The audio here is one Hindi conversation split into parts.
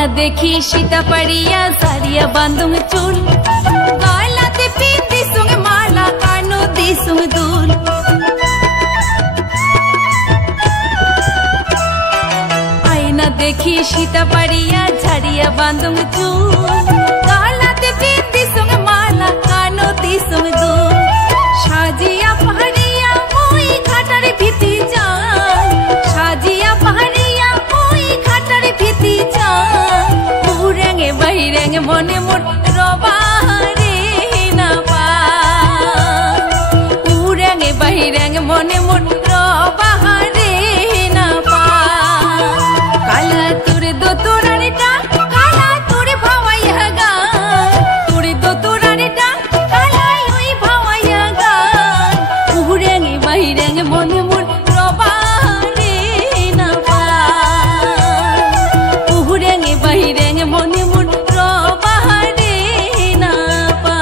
আয়না দেখি সীতা পাড়িয়া সারিয়া বান্ধুং চুল গলাতে পিন্দি সুঙ্গে মালা কানো দি সুঙ্গ দুল আয়না দেখি সীতা পাড়িয়া ঝাড়িয়া বান্ধুং চুল গলাতে পিন্দি সুঙ্গে মালা কানো দি সুঙ্গ দুল সাজিয়া পাহাড়িয়া ওই ঘাটার ভিতি যাই সাজিয়া পাহাড়িয়া ওই ঘাটার ভিতি যাই উরেঙে বাইরেঙে মনে মোট রবারে না পা উরেঙে বাইরেঙে মনে মোট রবারে না পা কালা তোরে দোতরানিটা কালা তোরে ভাওয়াইয়া গা তোরে দোতরানিটা কালা ওই ভাওয়াইয়া গা উরেঙে বাইরেঙে মনে মোট রবারে না পা উরেঙে বাইরেঙে মনে মোট রবারে না পা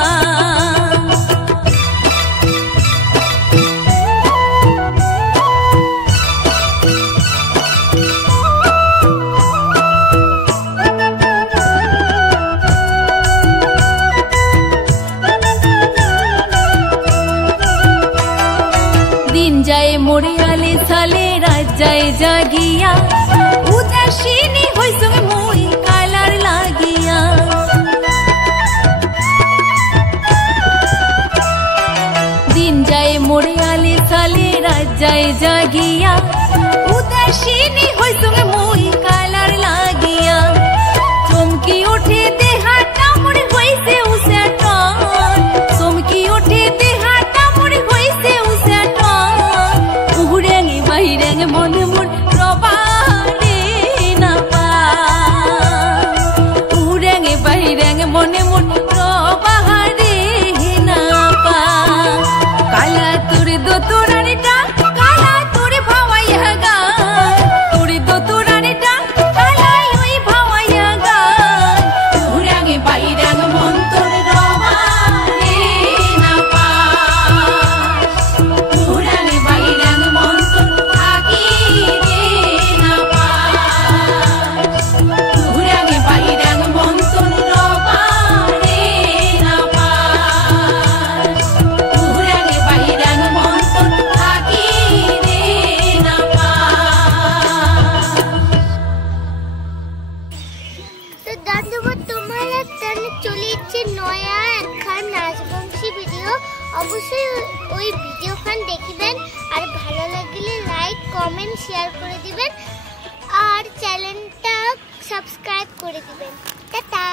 दिन जाए मोरे आले साले रात जाए जागिया उदासीनी होई संगे मोई कालार लागिया दिन जाए मोरे आले साले रात जाए जागिया उदासीनी होई संगे मोई कालार लागिया चमकी उठे देहाटा मोरे होइसे उसे टन चमकी उठे देहाटा मोरे होइसे उसे टन उरेঙে বাইরেঙে মনে মোর রবারে না পা উরেঙে বাইরেঙে মনে মোর রবারে না পা কালা তোরে দোতরানিটা কালা তোরে ভাওয়াইয়া গা তোরে দোতরানিটা কালা ওই ভাওয়াইয়া গা উরেঙে বাইরেঙে মন তোর রবারে না পা উরেঙে বাইরেঙে মন তোর থাকি রে না পা উরেঙে বাইরেঙে মন তোর রবারে না পা উরেঙে বাইরেঙে মন তোর থাকি রে না পা। তো দাদুবা তোমার চ্যানেলে চলে এসেছে নয়া একখান নাচবংশী ভিডিও অবশ্যই ওই ভিডিওখান দেখবেন আর ভালো লাগলে লাইক কমেন্ট শেয়ার করে দিবেন আর চ্যানেলটা সাবস্ক্রাইব করে দিবেন টাটা।